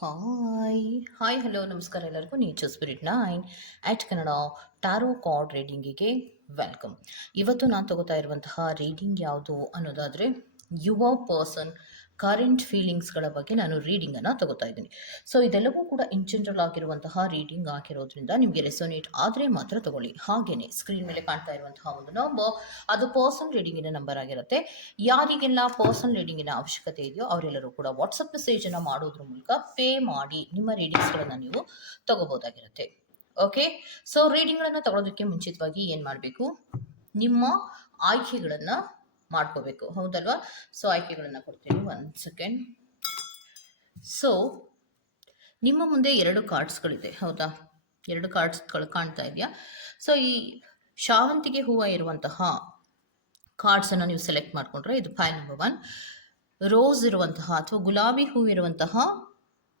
Hi hi hello ನಮಸ್ಕಾರ ಎಲ್ಲರಿಗೂ nature spirit 9 Kannada tarot card ರೀಡಿಂಗಿಗೆ ವೆಲ್ಕಮ್. ಇವತ್ತು ನಾನು ತಗೋತಾ ಇರುವಂತಹ ರೀಡಿಂಗ್ ಯಾವುದು ಅನ್ನೋದಾದರೆ ಯುವ ಪರ್ಸನ್ ಕರೆಂಟ್ ಫೀಲಿಂಗ್ಸ್ಗಳ ಬಗ್ಗೆ ನಾನು ರೀಡಿಂಗನ್ನು ತಗೋತಾ ಇದ್ದೀನಿ. ಸೊ ಇದೆಲ್ಲವೂ ಕೂಡ ಇನ್ ಜನರಲ್ ಆಗಿರುವಂತಹ ರೀಡಿಂಗ್ ಆಗಿರೋದ್ರಿಂದ ನಿಮಗೆ ರೆಸೋನೇಟ್ ಆದರೆ ಮಾತ್ರ ತಗೊಳ್ಳಿ. ಹಾಗೆಯೇ ಸ್ಕ್ರೀನ್ ಮೇಲೆ ಕಾಣ್ತಾ ಇರುವಂತಹ ಒಂದು ನಂಬರ್ ಅದು ಪರ್ಸನ್ ರೀಡಿಂಗಿನ ನಂಬರ್ ಆಗಿರುತ್ತೆ. ಯಾರಿಗೆಲ್ಲ ಪರ್ಸನ್ ರೀಡಿಂಗಿನ ಅವಶ್ಯಕತೆ ಇದೆಯೋ ಅವರೆಲ್ಲರೂ ಕೂಡ ವಾಟ್ಸಪ್ ಮೆಸೇಜನ್ನು ಮಾಡೋದ್ರ ಮೂಲಕ ಪೇ ಮಾಡಿ ನಿಮ್ಮ ರೀಡಿಂಗ್ಸ್ಗಳನ್ನು ನೀವು ತಗೋಬೋದಾಗಿರುತ್ತೆ. ಓಕೆ, ಸೊ ರೀಡಿಂಗ್ಗಳನ್ನು ತಗೊಳ್ಳೋದಕ್ಕೆ ಮುಂಚಿತವಾಗಿ ಏನು ಮಾಡಬೇಕು, ನಿಮ್ಮ ಆಯ್ಕೆಗಳನ್ನು ಮಾಡ್ಕೋಬೇಕು, ಹೌದಲ್ವಾ? ಸೊ ಆಯ್ಕೆಗಳನ್ನು ಕೊಡ್ತೀನಿ, 1 ಸೆಕೆಂಡ್. ಸೊ ನಿಮ್ಮ ಮುಂದೆ 2 ಕಾರ್ಡ್ಸ್ಗಳಿದೆ, ಹೌದಾ? 2 ಕಾರ್ಡ್ಸ್ಗಳು ಕಾಣ್ತಾ ಇದೆಯಾ? ಸೊ ಈ ಶಾವಂತಿಗೆ ಹೂವು ಇರುವಂತಹ ಕಾರ್ಡ್ಸನ್ನು ನೀವು ಸೆಲೆಕ್ಟ್ ಮಾಡಿಕೊಂಡ್ರೆ ಇದು ಫೈಲ್ ನಂಬರ್ 1. ರೋಸ್ ಇರುವಂತಹ ಅಥವಾ ಗುಲಾಬಿ ಹೂ ಇರುವಂತಹ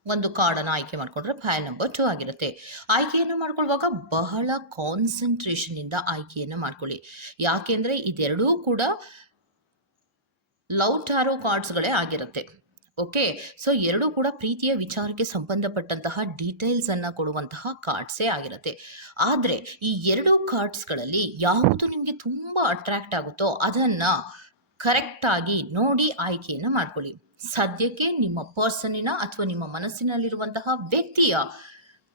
ಒಂದು ಕಾರ್ಡನ್ನು ಆಯ್ಕೆ ಮಾಡಿಕೊಂಡ್ರೆ ಫೈಲ್ ನಂಬರ್ 2 ಆಗಿರುತ್ತೆ. ಆಯ್ಕೆಯನ್ನು ಮಾಡ್ಕೊಳ್ಳುವಾಗ ಬಹಳ ಕಾನ್ಸಂಟ್ರೇಷನ್ನಿಂದ ಆಯ್ಕೆಯನ್ನು ಮಾಡ್ಕೊಳ್ಳಿ. ಯಾಕೆಂದರೆ ಇದೆರಡೂ ಕೂಡ ಲವ್ ಟಾರೋ ಕಾರ್ಡ್ಸ್ಗಳೇ ಆಗಿರುತ್ತೆ. ಓಕೆ, ಸೊ ಎರಡೂ ಕೂಡ ಪ್ರೀತಿಯ ವಿಚಾರಕ್ಕೆ ಸಂಬಂಧಪಟ್ಟಂತಹ ಡೀಟೇಲ್ಸನ್ನು ಕೊಡುವಂತಹ ಕಾರ್ಡ್ಸೇ ಆಗಿರುತ್ತೆ. ಆದರೆ ಈ 2 ಕಾರ್ಡ್ಸ್ಗಳಲ್ಲಿ ಯಾವುದು ನಿಮಗೆ ತುಂಬ ಅಟ್ರಾಕ್ಟ್ ಆಗುತ್ತೋ ಅದನ್ನು ಕರೆಕ್ಟಾಗಿ ನೋಡಿ ಆಯ್ಕೆಯನ್ನು ಮಾಡ್ಕೊಳ್ಳಿ. ಸದ್ಯಕ್ಕೆ ನಿಮ್ಮ ಪರ್ಸನ್ನಿನ ಅಥವಾ ನಿಮ್ಮ ಮನಸ್ಸಿನಲ್ಲಿರುವಂತಹ ವ್ಯಕ್ತಿಯ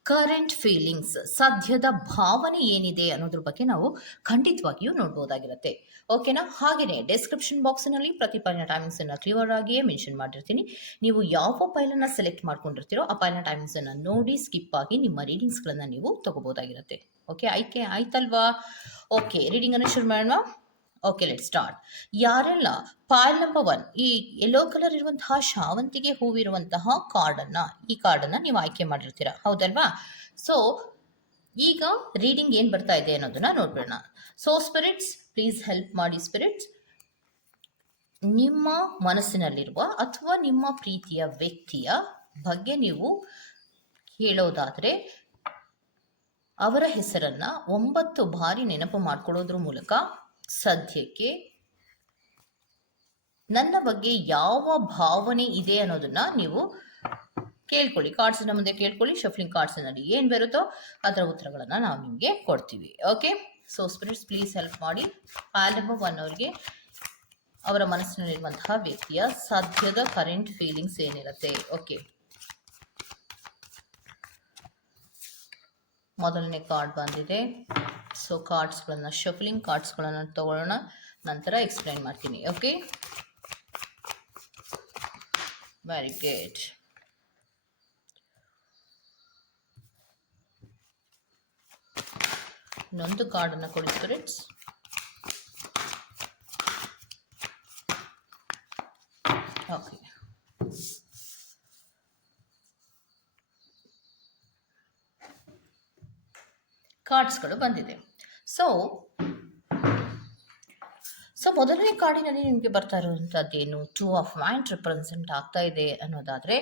ಕರೆಂಟ್ ಫೀಲಿಂಗ್ಸ್, ಸದ್ಯದ ಭಾವನೆ ಏನಿದೆ ಅನ್ನೋದ್ರ ಬಗ್ಗೆ ನಾವು ಖಂಡಿತವಾಗಿಯೂ ನೋಡ್ಬೋದಾಗಿರುತ್ತೆ. ಓಕೆನಾ? ಹಾಗೆಯೇ ಡಿಸ್ಕ್ರಿಪ್ಷನ್ ಬಾಕ್ಸ್ನಲ್ಲಿ ಪ್ರತಿ ಫೈಲ್ನ ಟೈಮಿಂಗ್ಸನ್ನು ಕ್ಲಿಯರ್ ಆಗಿಯೇ ಮೆನ್ಷನ್ ಮಾಡಿರ್ತೀನಿ. ನೀವು ಯಾವ ಫೈಲನ್ನು ಸೆಲೆಕ್ಟ್ ಮಾಡ್ಕೊಂಡಿರ್ತೀರೋ ಆ ಫೈಲ್ನ ಟೈಮಿಂಗ್ಸನ್ನು ನೋಡಿ ಸ್ಕಿಪ್ ಆಗಿ ನಿಮ್ಮ ರೀಡಿಂಗ್ಸ್ಗಳನ್ನು ನೀವು ತಗೋಬೋದಾಗಿರುತ್ತೆ. ಓಕೆ, ಆಯ್ತಲ್ವಾ? ಓಕೆ, ರೀಡಿಂಗನ್ನು ಶುರು ಮಾಡೋಣ. Okay, let start. ಯಾರೆಲ್ಲ ಫೈಲ್ ನಂಬರ್ 1 ಈ ಯೆಲ್ಲೋ ಕಲರ್ ಇರುವಂತಹ ಶಾವಂತಿಗೆ ಹೂವಿರುವಂತಹ ಈ ಕಾರ್ಡನ್ನು ನೀವು ಆಯ್ಕೆ ಮಾಡಿರ್ತೀರಾ, ಹೌದಲ್ವಾ? ಸೊ ಈಗ ರೀಡಿಂಗ್ ಏನು ಬರ್ತಾ ಇದೆ ಅನ್ನೋದನ್ನ ನೋಡ್ಬೇಡ. ಸೊ ಸ್ಪಿರಿಟ್ಸ್, ಪ್ಲೀಸ್ ಹೆಲ್ಪ್ ಮಾಡಿ ಸ್ಪಿರಿಟ್ಸ್. ನಿಮ್ಮ ಮನಸ್ಸಿನಲ್ಲಿರುವ ಅಥವಾ ನಿಮ್ಮ ಪ್ರೀತಿಯ ವ್ಯಕ್ತಿಯ ಬಗ್ಗೆ ನೀವು ಹೇಳೋದಾದರೆ ಅವರ ಹೆಸರನ್ನ 9 ಬಾರಿ ನೆನಪು ಮಾಡ್ಕೊಳ್ಳೋದ್ರ ಮೂಲಕ ಸದ್ಯಕ್ಕೆ ನನ್ನ ಬಗ್ಗೆ ಯಾವ ಭಾವನೆ ಇದೆ ಅನ್ನೋದನ್ನ ನೀವು ಕೇಳ್ಕೊಳ್ಳಿ. ಕಾರ್ಡ್ಸ್ನ ಮುಂದೆ ಕೇಳ್ಕೊಳ್ಳಿ. ಶಫ್ಲಿಂಗ್ ಕಾರ್ಡ್ಸ್ನಲ್ಲಿ ಏನು ಬರುತ್ತೋ ಅದರ ಉತ್ತರಗಳನ್ನು ನಾವು ನಿಮಗೆ ಕೊಡ್ತೀವಿ. Okay, so spirits please help ಮಾಡಿ. ಫೈಲ್ ನಂಬರ್ 1 ಅವರಿಗೆ ಅವರ ಮನಸ್ಸಿನಲ್ಲಿರುವಂತಹ ವ್ಯಕ್ತಿಯ ಸದ್ಯದ ಕರೆಂಟ್ ಫೀಲಿಂಗ್ಸ್ ಏನಿರುತ್ತೆ. ಓಕೆ, ಮೊದಲನೇ ಕಾರ್ಡ್ ಬಂದಿದೆ. ಸೊ ಕಾರ್ಡ್ಸ್ಗಳನ್ನು ಶಫ್ಲಿಂಗ್ ಕಾರ್ಡ್ಸ್ಗಳನ್ನು ತಗೊಳ್ಳೋಣ, ನಂತರ ಎಕ್ಸ್ಪ್ಲೈನ್ ಮಾಡ್ತೀನಿ. Okay, very good. ಇನ್ನೊಂದು ಕಾರ್ಡನ್ನು ಕೊಡಿ ಸ್ಪಿರಿಟ್ಸ್. ಓಕೆ, ಕಾರ್ಡ್ಸ್ಗಳು ಬಂದಿದೆ. ಸೊ ಮೊದಲನೇ ಕಾರ್ಡಿನಲ್ಲಿ ನಿಮಗೆ ಬರ್ತಾ ಇರುವಂಥದ್ದೇನು, 2 ಆಫ್ ವೈಂಡ್ ರಿಪ್ರೆಸೆಂಟ್ ಆಗ್ತಾ ಇದೆ ಅನ್ನೋದಾದರೆ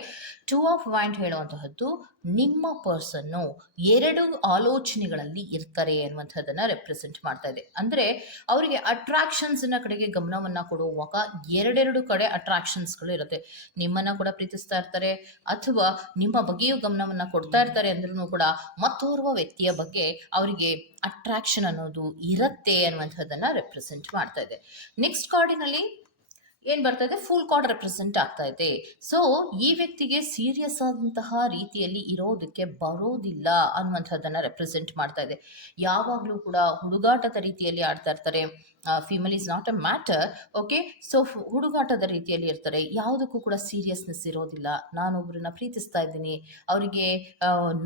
2 ಆಫ್ ವೈಂಡ್ ಹೇಳುವಂತಹದ್ದು ನಿಮ್ಮ ಪರ್ಸನ್ನು 2 ಆಲೋಚನೆಗಳಲ್ಲಿ ಇರ್ತಾರೆ ಅನ್ನುವಂಥದ್ದನ್ನು ರೆಪ್ರೆಸೆಂಟ್ ಮಾಡ್ತಾ ಇದೆ. ಅಂದರೆ ಅವರಿಗೆ ಅಟ್ರಾಕ್ಷನ್ಸ್ನ ಕಡೆಗೆ ಗಮನವನ್ನು ಕೊಡುವಾಗ 2 ಕಡೆ ಅಟ್ರಾಕ್ಷನ್ಸ್ಗಳು ಇರುತ್ತೆ. ನಿಮ್ಮನ್ನು ಕೂಡ ಪ್ರೀತಿಸ್ತಾ ಇರ್ತಾರೆ ಅಥವಾ ನಿಮ್ಮ ಬಗ್ಗೆಯೂ ಗಮನವನ್ನು ಕೊಡ್ತಾ ಇರ್ತಾರೆ ಅಂದ್ರೂ ಕೂಡ ಮತ್ತೋರ್ವ ವ್ಯಕ್ತಿಯ ಬಗ್ಗೆ ಅವರಿಗೆ ಅಟ್ರಾಕ್ಷನ್ ಅನ್ನೋದು ಇರುತ್ತೆ ಅನ್ನುವಂಥದ್ದನ್ನು ರೆಪ್ರೆಸೆಂಟ್ ಮಾಡ್ತಾ ಇದೆ. ನೆಕ್ಸ್ಟ್ ಕಾರ್ಡಿನಲ್ಲಿ ಏನು ಬರ್ತಾ ಇದೆ, ಫುಲ್ ಕಾರ್ಡ್ ರೆಪ್ರೆಸೆಂಟ್ ಆಗ್ತಾ ಇದೆ. ಸೊ ಈ ವ್ಯಕ್ತಿಗೆ ಸೀರಿಯಸ್ ಆದಂತಹ ರೀತಿಯಲ್ಲಿ ಇರೋದಕ್ಕೆ ಬರೋದಿಲ್ಲ ಅನ್ನುವಂಥದ್ದನ್ನು ರೆಪ್ರೆಸೆಂಟ್ ಮಾಡ್ತಾ ಇದೆ. ಯಾವಾಗಲೂ ಕೂಡ ಹುಡುಗಾಟದ ರೀತಿಯಲ್ಲಿ ಆಡ್ತಾ ಇರ್ತಾರೆ. Female is not a matter. Okay, so ಹುಡುಗಾಟದ ರೀತಿಯಲ್ಲಿ ಇರ್ತಾರೆ. ಯಾವುದಕ್ಕೂ ಕೂಡ ಸೀರಿಯಸ್ನೆಸ್ ಇರೋದಿಲ್ಲ. ನಾನೊಬ್ಬರನ್ನ ಪ್ರೀತಿಸ್ತಾ ಇದ್ದೀನಿ, ಅವರಿಗೆ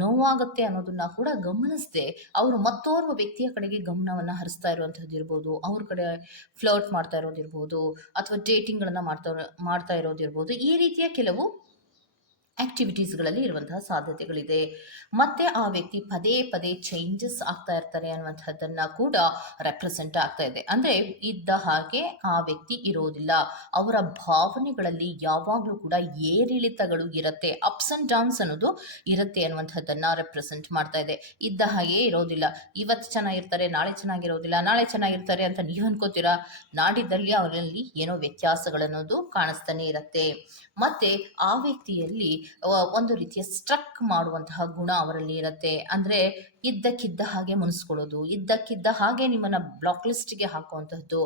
ನೋವಾಗುತ್ತೆ ಅನ್ನೋದನ್ನ ಕೂಡ ಗಮನಿಸದೆ ಅವರು ಮತ್ತೋರ್ವ ವ್ಯಕ್ತಿಯ ಕಡೆಗೆ ಗಮನವನ್ನು ಹರಿಸ್ತಾ ಇರುವಂಥದ್ದು ಇರ್ಬೋದು, ಅವ್ರ ಕಡೆ ಫ್ಲರ್ಟ್ ಮಾಡ್ತಾ ಇರೋದಿರ್ಬೋದು ಅಥವಾ ಡೇಟಿಂಗ್ಗಳನ್ನು ಮಾಡ್ತಾ ಇರೋದಿರ್ಬೋದು. ಈ ರೀತಿಯ ಕೆಲವು ಆಕ್ಟಿವಿಟೀಸ್ಗಳಲ್ಲಿ ಇರುವಂತಹ ಸಾಧ್ಯತೆಗಳಿದೆ. ಮತ್ತೆ ಆ ವ್ಯಕ್ತಿ ಪದೇ ಪದೇ ಚೇಂಜಸ್ ಆಗ್ತಾ ಇರ್ತಾರೆ ಅನ್ನುವಂಥದ್ದನ್ನ ಕೂಡ ರೆಪ್ರೆಸೆಂಟ್ ಆಗ್ತಾ ಇದೆ. ಅಂದರೆ ಇದ್ದ ಹಾಗೆ ಆ ವ್ಯಕ್ತಿ ಇರೋದಿಲ್ಲ. ಅವರ ಭಾವನೆಗಳಲ್ಲಿ ಯಾವಾಗಲೂ ಕೂಡ ಏರಿಳಿತಗಳು ಇರುತ್ತೆ, ಅಪ್ಸ್ ಅಂಡ್ ಡೌನ್ಸ್ ಅನ್ನೋದು ಇರುತ್ತೆ ಅನ್ನುವಂಥದ್ದನ್ನ ರೆಪ್ರೆಸೆಂಟ್ ಮಾಡ್ತಾ ಇದೆ. ಇದ್ದ ಹಾಗೆ ಇರೋದಿಲ್ಲ. ಇವತ್ತು ಚೆನ್ನಾಗಿರ್ತಾರೆ, ನಾಳೆ ಚೆನ್ನಾಗಿರೋದಿಲ್ಲ, ನಾಳೆ ಚೆನ್ನಾಗಿರ್ತಾರೆ ಅಂತ ನೀವು ಅನ್ಕೋತೀರಾ, ನಾಡಿದ್ದಲ್ಲಿ ಅವರಲ್ಲಿ ಏನೋ ವ್ಯತ್ಯಾಸಗಳನ್ನೋದು ಕಾಣಿಸ್ತಾನೆ ಇರುತ್ತೆ. ಮತ್ತೆ ಆ ವ್ಯಕ್ತಿಯಲ್ಲಿ ಒಂದು ರೀತಿಯ ಸ್ಟ್ರಕ್ ಮಾಡುವಂತಹ ಗುಣ ಅವರಲ್ಲಿ ಇರುತ್ತೆ. ಅಂದರೆ ಇದ್ದಕ್ಕಿದ್ದ ಹಾಗೆ ಮುನಿಸ್ಕೊಳ್ಳೋದು, ಇದ್ದಕ್ಕಿದ್ದ ಹಾಗೆ ನಿಮ್ಮನ್ನು ಬ್ಲಾಕ್ ಲಿಸ್ಟ್ಗೆ ಹಾಕುವಂತಹದ್ದು,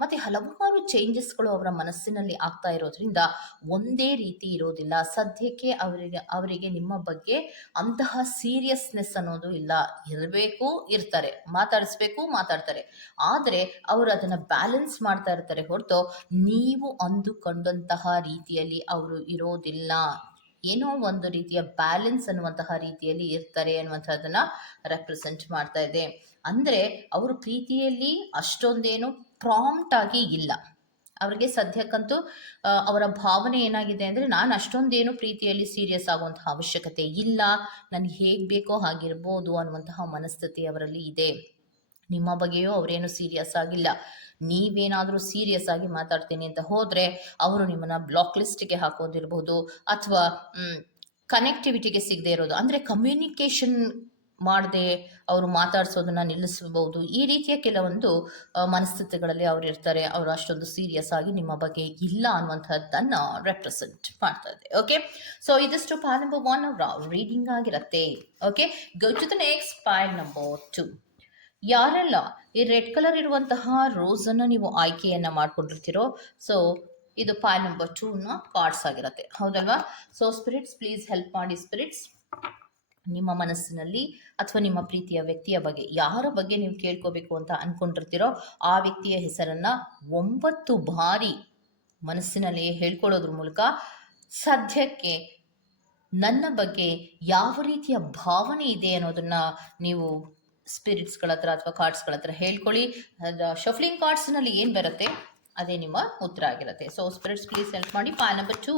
ಮತ್ತು ಹಲವಾರು ಚೇಂಜಸ್ಗಳು ಅವರ ಮನಸ್ಸಿನಲ್ಲಿ ಆಗ್ತಾ ಇರೋದ್ರಿಂದ ಒಂದೇ ರೀತಿ ಇರೋದಿಲ್ಲ. ಸದ್ಯಕ್ಕೆ ಅವರಿಗೆ ನಿಮ್ಮ ಬಗ್ಗೆ ಅಂತಹ ಸೀರಿಯಸ್ನೆಸ್ ಅನ್ನೋದು ಇಲ್ಲ. ಇರಬೇಕು, ಇರ್ತಾರೆ, ಮಾತಾಡ್ತಾರೆ, ಆದರೆ ಅವರು ಅದನ್ನು ಬ್ಯಾಲೆನ್ಸ್ ಮಾಡ್ತಾ ಇರ್ತಾರೆ ಹೊರತು ನೀವು ಅಂದುಕೊಂಡಂತಹ ರೀತಿಯಲ್ಲಿ ಅವರು ಇರೋದಿಲ್ಲ. ಏನೋ ಒಂದು ರೀತಿಯ ಬ್ಯಾಲೆನ್ಸ್ ಅನ್ನುವಂತಹ ರೀತಿಯಲ್ಲಿ ಇರ್ತಾರೆ ಅನ್ನುವಂಥದ್ದನ್ನ ರೆಪ್ರೆಸೆಂಟ್ ಮಾಡ್ತಾ ಇದೆ. ಅಂದರೆ ಅವರು ಪ್ರೀತಿಯಲ್ಲಿ ಅಷ್ಟೊಂದೇನು ಪ್ರಾಂಪ್ಟ್ ಆಗಿ ಇಲ್ಲ. ಅವರಿಗೆ ಸದ್ಯಕ್ಕಂತೂ ಅವರ ಭಾವನೆ ಏನಾಗಿದೆ ಅಂದರೆ, ನಾನು ಅಷ್ಟೊಂದೇನು ಪ್ರೀತಿಯಲ್ಲಿ ಸೀರಿಯಸ್ ಆಗುವಂತಹ ಅವಶ್ಯಕತೆ ಇಲ್ಲ, ನನಗೆ ಹೇಗೆ ಬೇಕೋ ಹಾಗಿರ್ಬೋದು ಅನ್ನುವಂತಹ ಮನಸ್ಥಿತಿ ಅವರಲ್ಲಿ ಇದೆ. ನಿಮ್ಮ ಬಗ್ಗೆಯೂ ಅವರೇನು ಸೀರಿಯಸ್ ಆಗಿಲ್ಲ. ನೀವೇನಾದರೂ ಸೀರಿಯಸ್ ಆಗಿ ಮಾತಾಡ್ತೀನಿ ಅಂತ ಹೋದರೆ ಅವರು ನಿಮ್ಮನ್ನು ಬ್ಲಾಕ್ ಲಿಸ್ಟಿಗೆ ಹಾಕೋದಿರ್ಬೋದು, ಅಥವಾ ಕನೆಕ್ಟಿವಿಟಿಗೆ ಸಿಗದೆ ಇರೋದು, ಅಂದರೆ ಕಮ್ಯುನಿಕೇಷನ್ ಮಾಡದೆ ಅವರು ಮಾತಾಡ್ಸೋದನ್ನ ನಿಲ್ಲಿಸಬಹುದು. ಈ ರೀತಿಯ ಕೆಲವೊಂದು ಮನಸ್ಥಿತಿಗಳಲ್ಲಿ ಅವರು ಇರ್ತಾರೆ. ಅವರು ಅಷ್ಟೊಂದು ಸೀರಿಯಸ್ ಆಗಿ ನಿಮ್ಮ ಬಗ್ಗೆ ಇಲ್ಲ ಅನ್ನುವಂಥದ್ದನ್ನು ರೆಪ್ರೆಸೆಂಟ್ ಮಾಡ್ತಾ ಇದೆ. ಓಕೆ, ಸೊ ಇದಿಷ್ಟು ಪಾಲ್ ನಂಬರ್ 1 ಅವರ ರೀಡಿಂಗ್ ಆಗಿರುತ್ತೆ. Okay, go to the next poll number 2. ಯಾರೆಲ್ಲ ಈ ರೆಡ್ ಕಲರ್ ಇರುವಂತಹ ರೋಸನ್ನು ನೀವು ಆಯ್ಕೆಯನ್ನು ಮಾಡ್ಕೊಂಡಿರ್ತೀರೋ, ಸೊ ಇದು ಪಾಲ್ ನಂಬರ್ 2ನ ಕಾರ್ಡ್ಸ್ ಆಗಿರುತ್ತೆ, ಹೌದಲ್ವಾ? ಸೊ ಸ್ಪಿರಿಟ್ಸ್, ಪ್ಲೀಸ್ ಹೆಲ್ಪ್ ಮಾಡಿ ಸ್ಪಿರಿಟ್ಸ್. ನಿಮ್ಮ ಮನಸ್ಸಿನಲ್ಲಿ ಅಥವಾ ನಿಮ್ಮ ಪ್ರೀತಿಯ ವ್ಯಕ್ತಿಯ ಬಗ್ಗೆ, ಯಾರ ಬಗ್ಗೆ ನೀವು ಕೇಳ್ಕೋಬೇಕು ಅಂತ ಅಂದ್ಕೊಂಡಿರ್ತೀರೋ ಆ ವ್ಯಕ್ತಿಯ ಹೆಸರನ್ನು 9 ಬಾರಿ ಮನಸ್ಸಿನಲ್ಲಿ ಹೇಳ್ಕೊಳ್ಳೋದ್ರ ಮೂಲಕ ಸದ್ಯಕ್ಕೆ ನನ್ನ ಬಗ್ಗೆ ಯಾವ ರೀತಿಯ ಭಾವನೆ ಇದೆ ಅನ್ನೋದನ್ನು ನೀವು ಸ್ಪಿರಿಟ್ಸ್ಗಳ ಹತ್ರ ಅಥವಾ ಕಾರ್ಡ್ಸ್ಗಳ ಹತ್ರ ಹೇಳ್ಕೊಳ್ಳಿ. ಶಫ್ಲಿಂಗ್ ಕಾರ್ಡ್ಸ್ನಲ್ಲಿ ಏನು ಬರುತ್ತೆ ಅದೇ ನಿಮ್ಮ ಉತ್ತರ ಆಗಿರುತ್ತೆ. ಸೊ ಸ್ಪಿರಿಟ್ಸ್, ಪ್ಲೀಸ್ ಹೆಲ್ಪ್ ಮಾಡಿ. ಪಾಲ್ ನಂಬರ್ 2,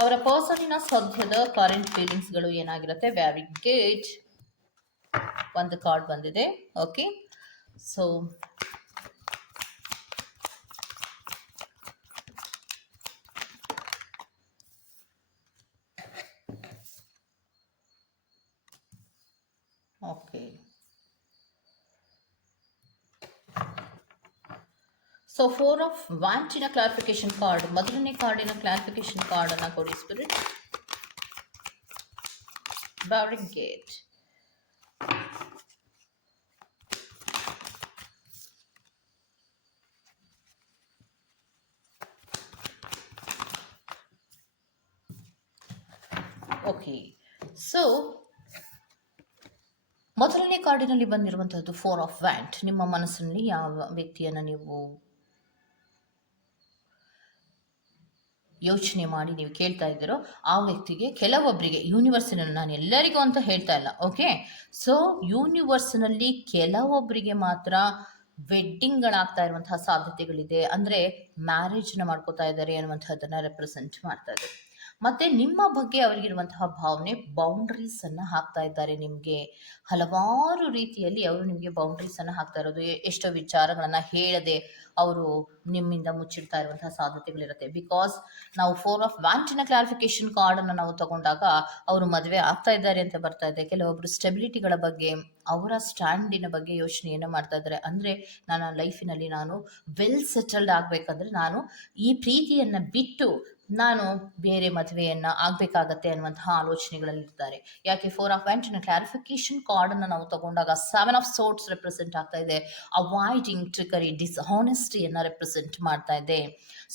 ಅವರ ಪರ್ಸನಿನ ಸದ್ಯದ ಕರೆಂಟ್ ಫೀಲಿಂಗ್ಸ್ಗಳು ಏನಾಗಿರುತ್ತೆ. ವೆರಿ ಗುಡ್, ಒಂದು ಕಾರ್ಡ್ ಬಂದಿದೆ. Okay, so okay, so 4 of ವ್ಯಾಂಟಿನ ಕ್ಲಾರಿಫಿಕೇಶನ್ ಕಾರ್ಡ್, ಮೊದಲನೇ ಕಾರ್ಡಿನ ಕ್ಲಾರಿಫಿಕೇಶನ್ ಕಾರ್ಡನ್ನು ಕೊಡಿ spirit. Very good. Okay, so ಮೊದಲನೇ ಕಾರ್ಡಿನಲ್ಲಿ ಬಂದಿರುವಂತಹದ್ದು 4 ಆಫ್ ವ್ಯಾಂಟ್. ನಿಮ್ಮ ಮನಸ್ಸಿನಲ್ಲಿ ಯಾವ ವ್ಯಕ್ತಿಯನ್ನು ನೀವು ಯೋಚನೆ ಮಾಡಿ ನೀವು ಕೇಳ್ತಾ ಇದ್ದೀರೋ ಆ ವ್ಯಕ್ತಿಗೆ, ಕೆಲವೊಬ್ಬರಿಗೆ, ಯೂನಿವರ್ಸಿನಲ್ಲಿ, ನಾನು ಎಲ್ಲರಿಗೂ ಅಂತ ಹೇಳ್ತಾ ಇಲ್ಲ, ಓಕೆ, ಸೊ ಯೂನಿವರ್ಸ್ನಲ್ಲಿ ಕೆಲವೊಬ್ಬರಿಗೆ ಮಾತ್ರ ವೆಡ್ಡಿಂಗ್ಗಳಾಗ್ತಾ ಇರುವಂತಹ ಸಾಧ್ಯತೆಗಳಿದೆ. ಅಂದರೆ ಮ್ಯಾರೇಜ್ನ ಮಾಡ್ಕೋತಾ ಇದ್ದಾರೆ ಅನ್ನುವಂಥದ್ದನ್ನು ರೆಪ್ರೆಸೆಂಟ್ ಮಾಡ್ತಾ ಇದೆ. ಮತ್ತು ನಿಮ್ಮ ಬಗ್ಗೆ ಅವರಿಗಿರುವಂತಹ ಭಾವನೆ, ಬೌಂಡ್ರೀಸನ್ನು ಹಾಕ್ತಾ ಇದ್ದಾರೆ ನಿಮಗೆ. ಹಲವಾರು ರೀತಿಯಲ್ಲಿ ಅವರು ನಿಮಗೆ ಬೌಂಡ್ರೀಸನ್ನು ಹಾಕ್ತಾ ಇರೋದು, ಎಷ್ಟೋ ವಿಚಾರಗಳನ್ನು ಹೇಳದೆ ಅವರು ನಿಮ್ಮಿಂದ ಮುಚ್ಚಿಡ್ತಾ ಇರುವಂತಹ ಸಾಧ್ಯತೆಗಳಿರುತ್ತೆ. ಬಿಕಾಸ್ ನಾವು 4 ಆಫ್ ವ್ಯಾಂಟಿನ ಕ್ಲಾರಿಫಿಕೇಶನ್ ಕಾರ್ಡನ್ನು ನಾವು ತಗೊಂಡಾಗ ಅವರು ಮದುವೆ ಆಗ್ತಾ ಇದ್ದಾರೆ ಅಂತ ಬರ್ತಾ ಇದೆ. ಕೆಲವೊಬ್ಬರು ಸ್ಟೆಬಿಲಿಟಿಗಳ ಬಗ್ಗೆ, ಅವರ ಸ್ಟ್ಯಾಂಡಿನ ಬಗ್ಗೆ ಯೋಚನೆಯನ್ನು ಮಾಡ್ತಾ ಇದ್ದಾರೆ. ಅಂದರೆ ನನ್ನ ಲೈಫಿನಲ್ಲಿ ನಾನು ವೆಲ್ ಸೆಟಲ್ಡ್ ಆಗಬೇಕಂದ್ರೆ ನಾನು ಈ ಪ್ರೀತಿಯನ್ನು ಬಿಟ್ಟು ನಾನು ಬೇರೆ ಮದುವೆಯನ್ನು ಆಗಬೇಕಾಗತ್ತೆ ಅನ್ನುವಂತಹ ಆಲೋಚನೆಗಳಲ್ಲಿರ್ತಾರೆ. ಯಾಕೆ 4 ಆಫ್ ವ್ಯಾಂಟಿನ ಕ್ಲಾರಿಫಿಕೇಶನ್ ಕಾರ್ಡನ್ನು ನಾವು ತಗೊಂಡಾಗ 7 ಆಫ್ ಸೋರ್ಟ್ಸ್ ರೆಪ್ರೆಸೆಂಟ್ ಆಗ್ತಾ ಇದೆ. ಅವಾಯ್ಡಿಂಗ್ ಟ್ರಿಕರಿ, ಡಿಸ್ಹಾನೆಸ್ಟಿಯನ್ನು ರೆಪ್ರೆಸೆಂಟ್ ಮಾಡ್ತಾ ಇದೆ.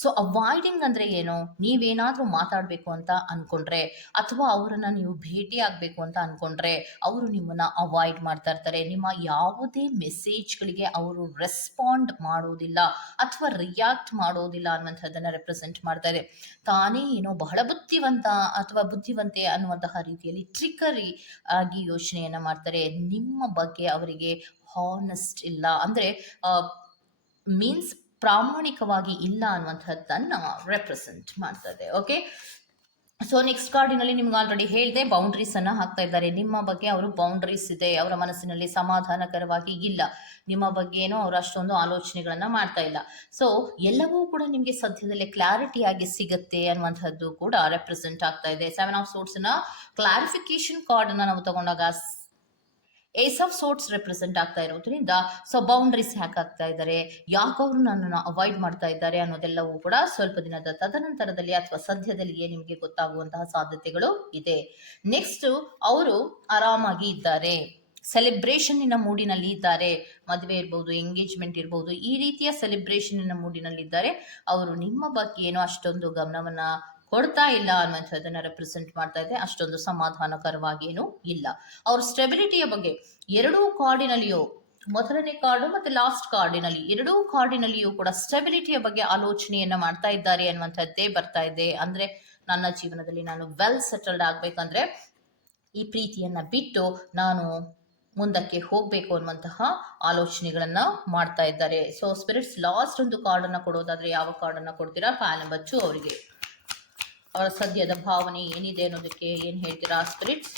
ಸೊ ಅವಾಯ್ಡಿಂಗ್ ಅಂದರೆ ಏನು? ನೀವೇನಾದರೂ ಮಾತಾಡಬೇಕು ಅಂತ ಅಂದ್ಕೊಂಡ್ರೆ ಅಥವಾ ಅವರನ್ನು ನೀವು ಭೇಟಿ ಆಗಬೇಕು ಅಂತ ಅಂದ್ಕೊಂಡ್ರೆ ಅವರು ನಿಮ್ಮನ್ನು ಅವಾಯ್ಡ್ ಮಾಡ್ತಾ ಇರ್ತಾರೆ. ನಿಮ್ಮ ಯಾವುದೇ ಮೆಸೇಜ್ಗಳಿಗೆ ಅವರು ರೆಸ್ಪಾಂಡ್ ಮಾಡೋದಿಲ್ಲ ಅಥವಾ ರಿಯಾಕ್ಟ್ ಮಾಡೋದಿಲ್ಲ ಅನ್ನುವಂಥದ್ದನ್ನು ರೆಪ್ರೆಸೆಂಟ್ ಮಾಡ್ತಾ ಇದೆ. ತಾನೇ ಏನೋ ಬಹಳ ಬುದ್ಧಿವಂತ ಅಥವಾ ಬುದ್ಧಿವಂತೆ ಅನ್ನುವಂತಹ ರೀತಿಯಲ್ಲಿ ಟ್ರಿಕರಿ ಆಗಿ ಯೋಚನೆಯನ್ನು ಮಾಡ್ತಾರೆ. ನಿಮ್ಮ ಬಗ್ಗೆ ಅವರಿಗೆ ಹಾನೆಸ್ಟ್ ಇಲ್ಲ, ಅಂದರೆ ಮೀನ್ಸ್ ಪ್ರಾಮಾಣಿಕವಾಗಿ ಇಲ್ಲ ಅನ್ನುವಂಥದ್ದನ್ನು ರೆಪ್ರೆಸೆಂಟ್ ಮಾಡ್ತದೆ. ಓಕೆ, ಸೊ ನೆಕ್ಸ್ಟ್ ಕಾರ್ಡಿನಲ್ಲಿ ನಿಮ್ಗೆ ಆಲ್ರೆಡಿ ಹೇಳಿದೆ, ಬೌಂಡ್ರೀಸನ್ನು ಹಾಕ್ತಾ ಇದ್ದಾರೆ. ನಿಮ್ಮ ಬಗ್ಗೆ ಅವರು ಬೌಂಡ್ರೀಸ್ ಇದೆ, ಅವರ ಮನಸ್ಸಿನಲ್ಲಿ ಸಮಾಧಾನಕರವಾಗಿ ಇಲ್ಲ, ನಿಮ್ಮ ಬಗ್ಗೆ ಏನೋ ಅವರು ಅಷ್ಟೊಂದು ಆಲೋಚನೆಗಳನ್ನು ಮಾಡ್ತಾ ಇಲ್ಲ. ಸೊ ಎಲ್ಲವೂ ಕೂಡ ನಿಮಗೆ ಸದ್ಯದಲ್ಲೇ ಕ್ಲಾರಿಟಿಯಾಗಿ ಸಿಗುತ್ತೆ ಅನ್ನುವಂಥದ್ದು ಕೂಡ ರೆಪ್ರೆಸೆಂಟ್ ಆಗ್ತಾ ಇದೆ. 7 ಆಫ್ ಸೋರ್ಟ್ಸ್ನ ಕ್ಲಾರಿಫಿಕೇಶನ್ ಕಾರ್ಡನ್ನು ನಾವು ತಗೊಂಡಾಗ ಏಸ್ ಆಫ್ ಸೋರ್ಟ್ಸ್ ರೆಪ್ರೆಸೆಂಟ್ ಆಗ್ತಾ ಇರೋದ್ರಿಂದ ಸೊ ಬೌಂಡ್ರೀಸ್ ಹ್ಯಾಕ್ ಆಗ್ತಾ ಇದ್ದಾರೆ, ಯಾಕೆ ಅವರು ನನ್ನನ್ನು ಅವಾಯ್ಡ್ ಮಾಡ್ತಾ ಇದ್ದಾರೆ ಅನ್ನೋದೆಲ್ಲವೂ ಕೂಡ ಸ್ವಲ್ಪ ದಿನದ ತದನಂತರದಲ್ಲಿ ಅಥವಾ ಸದ್ಯದಲ್ಲಿಯೇ ನಿಮಗೆ ಗೊತ್ತಾಗುವಂತಹ ಸಾಧ್ಯತೆಗಳು ಇದೆ. ನೆಕ್ಸ್ಟ್ ಅವರು ಆರಾಮಾಗಿ ಇದ್ದಾರೆ, ಸೆಲೆಬ್ರೇಷನ್ನಿನ ಮೂಡಿನಲ್ಲಿ ಇದ್ದಾರೆ, ಮದುವೆ ಇರ್ಬೋದು, ಎಂಗೇಜ್ಮೆಂಟ್ ಇರ್ಬೋದು, ಈ ರೀತಿಯ ಸೆಲೆಬ್ರೇಷನ್ನಿನ ಮೂಡಿನಲ್ಲಿ ಇದ್ದಾರೆ. ಅವರು ನಿಮ್ಮ ಬಗ್ಗೆ ಏನೋ ಅಷ್ಟೊಂದು ಗಮನವನ್ನ ಕೊಡ್ತಾ ಇಲ್ಲ ಅನ್ನುವಂಥದ್ದನ್ನ ರೆಪ್ರೆಸೆಂಟ್ ಮಾಡ್ತಾ ಇದೆ. ಅಷ್ಟೊಂದು ಸಮಾಧಾನಕರವಾಗಿ ಇಲ್ಲ. ಅವ್ರ ಸ್ಟೆಬಿಲಿಟಿಯ ಬಗ್ಗೆ ಎರಡೂ ಕಾರ್ಡಿನಲ್ಲಿಯೂ, ಮೊದಲನೇ ಕಾರ್ಡು ಮತ್ತೆ ಲಾಸ್ಟ್ ಕಾರ್ಡಿನಲ್ಲಿ, ಎರಡೂ ಕಾರ್ಡಿನಲ್ಲಿಯೂ ಕೂಡ ಸ್ಟೆಬಿಲಿಟಿಯ ಬಗ್ಗೆ ಆಲೋಚನೆಯನ್ನ ಮಾಡ್ತಾ ಇದ್ದಾರೆ ಅನ್ನುವಂಥದ್ದೇ ಬರ್ತಾ ಇದೆ. ಅಂದ್ರೆ ನನ್ನ ಜೀವನದಲ್ಲಿ ನಾನು ವೆಲ್ ಸೆಟಲ್ಡ್ ಆಗ್ಬೇಕಂದ್ರೆ ಈ ಪ್ರೀತಿಯನ್ನ ಬಿಟ್ಟು ನಾನು ಮುಂದಕ್ಕೆ ಹೋಗಬೇಕು ಅನ್ನುವಂತಹ ಆಲೋಚನೆಗಳನ್ನ ಮಾಡ್ತಾ ಇದ್ದಾರೆ. ಸೊ ಸ್ಪಿರಿಟ್ಸ್ ಲಾಸ್ಟ್ ಒಂದು ಕಾರ್ಡನ್ನು ಕೊಡೋದಾದ್ರೆ ಯಾವ ಕಾರ್ಡನ್ನು ಕೊಡ್ತೀರಾ? ಫೈಲ್ ನಂಬರ್ 2 ಅವರಿಗೆ ಅವರ ಸದ್ಯದ ಭಾವನೆ ಏನಿದೆ ಅನ್ನೋದಕ್ಕೆ ಏನು ಹೇಳ್ತೀರಾ ಸ್ಪಿರಿಟ್ಸ್?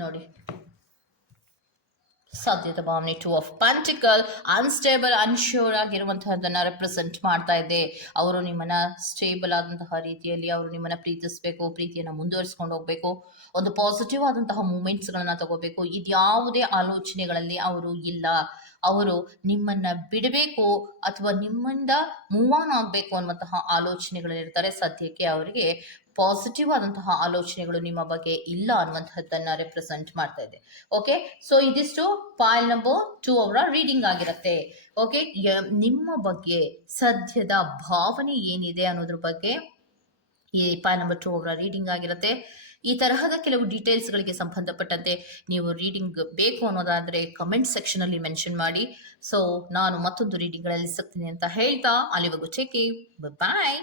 ನೋಡಿ, ಸದ್ಯದ ಭಾವನೆ 2 ಆಫ್ ಪೆಂಟಿಕಲ್, ಅನ್ಸ್ಟೇಬಲ್, ಅನ್ಶ್ಯೂರ್ ಆಗಿರುವಂತಹದನ್ನ ರೆಪ್ರೆಸೆಂಟ್ ಮಾಡ್ತಾ ಇದೆ. ಅವರು ನಿಮ್ಮನ್ನ ಸ್ಟೇಬಲ್ ಆದಂತಹ ರೀತಿಯಲ್ಲಿ ಅವರು ನಿಮ್ಮನ್ನ ಪ್ರೀತಿಸಬೇಕು, ಪ್ರೀತಿಯನ್ನ ಮುಂದುವರಿಸ್ಕೊಂಡು ಹೋಗ್ಬೇಕು, ಒಂದು ಪಾಸಿಟಿವ್ ಆದಂತಹ ಮೂಮೆಂಟ್ಸ್ ಗಳನ್ನ ತಗೋಬೇಕು. ಇದ್ಯಾವುದೇ ಆಲೋಚನೆಗಳಲ್ಲಿ ಅವರು ಇಲ್ಲ. ಅವರು ನಿಮ್ಮನ್ನ ಬಿಡಬೇಕು ಅಥವಾ ನಿಮ್ಮಿಂದ ಮೂವ್ ಆನ್ ಆಗಬೇಕು ಅನ್ನುವಂತಹ ಆಲೋಚನೆಗಳಿರ್ತಾರೆ. ಸದ್ಯಕ್ಕೆ ಅವರಿಗೆ ಪಾಸಿಟಿವ್ ಆದಂತಹ ಆಲೋಚನೆಗಳು ನಿಮ್ಮ ಬಗ್ಗೆ ಇಲ್ಲ ಅನ್ನುವಂಥದ್ದನ್ನ ರೆಪ್ರೆಸೆಂಟ್ ಮಾಡ್ತಾ ಇದೆ. ಓಕೆ, ಸೊ ಇದಿಷ್ಟು ಫೈಲ್ ನಂಬರ್ 2 ಅವರ ರೀಡಿಂಗ್ ಆಗಿರುತ್ತೆ. ಓಕೆ, ನಿಮ್ಮ ಬಗ್ಗೆ ಸದ್ಯದ ಭಾವನೆ ಏನಿದೆ ಅನ್ನೋದ್ರ ಬಗ್ಗೆ ಈ ಫೈಲ್ ನಂಬರ್ 2 ಅವರ ರೀಡಿಂಗ್ ಆಗಿರುತ್ತೆ. ಈ ತರಹದ ಕೆಲವು ಡೀಟೇಲ್ಸ್ಗಳಿಗೆ ಸಂಬಂಧಪಟ್ಟಂತೆ ನೀವು ರೀಡಿಂಗ್ ಬೇಕು ಅನ್ನೋದಾದರೆ ಕಮೆಂಟ್ ಸೆಕ್ಷನಲ್ಲಿ ಮೆನ್ಷನ್ ಮಾಡಿ. ಸೊ ನಾನು ಮತ್ತೊಂದು ರೀಡಿಂಗ್ಗಳಲ್ಲಿ ಸಿಗ್ತೀನಿ ಅಂತ ಹೇಳ್ತಾ ಅಲ್ಲಿವರೆಗೂ ಟೇಕ್ ಕೇರ್, ಬಾಯ್.